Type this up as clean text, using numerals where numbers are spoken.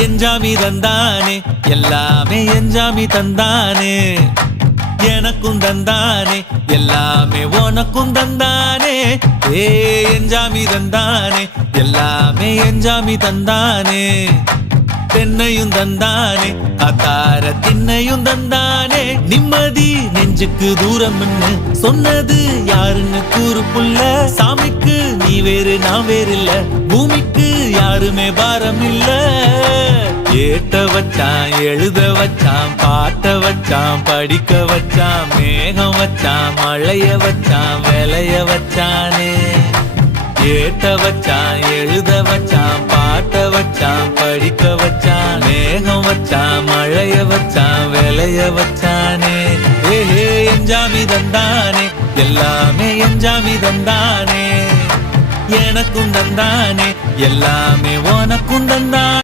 எஞ்சாமி தந்தானே எல்லாமே எஞ்சாமி தந்தானே எனக்கும் தந்தானே எல்லாமே உனக்கும் தந்தானே ஏ எஞ்சாமி தந்தானே எல்லாமே எஞ்சாமி தந்தானே தென்னையும் தந்தானே அத்தார திண்ணையும் தந்தானே நிம்மதி நெஞ்சுக்கு தூரம்னு சொன்னது யாருன்னு கூறு புள்ள சாமிக்கு நீ வேறு நான் வேறு இல்ல பூமிக்கு யாருமே பாரம் இல்ல ஏட்ட வச்சான் எழுத வச்சான் பாட்ட வச்சான் படிக்க வச்சான் மேகம் வச்சான் மழைய வச்சான் விளைய வச்சானே ஏட்ட வச்சான் எழுத வச்சான் பாட்ட வச்சான் படிக்க வச்சான் மேகம் வச்சான் மழைய வச்சான் விளைய வச்சானே ஏஹே எஞ்சாமி தந்தானே எல்லாமே எஞ்சாமி தந்தானே எனக்கும் தந்தானே எல்லாமே உனக்கும் தந்தானே